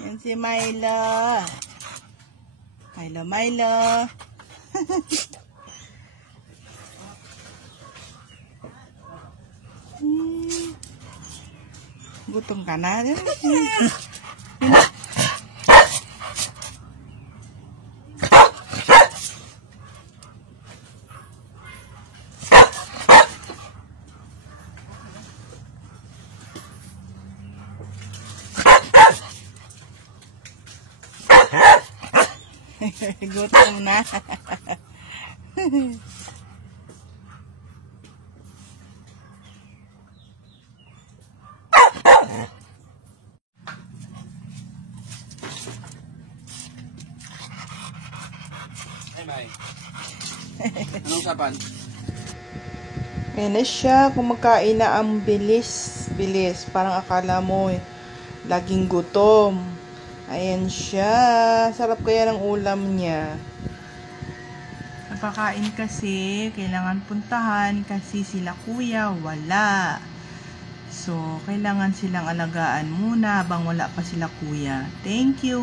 Yan si Milo. Milo. Gutom ka na. Gutom na. Hey, May. Anong usapan? Ayan na siya. Kumakain na ang bilis. Parang akala mo laging gutom. Ayan siya. Sarap kaya ng ulam niya. Napakain kasi. Kailangan puntahan kasi sila kuya wala. So, kailangan silang alagaan muna habang wala pa sila kuya. Thank you!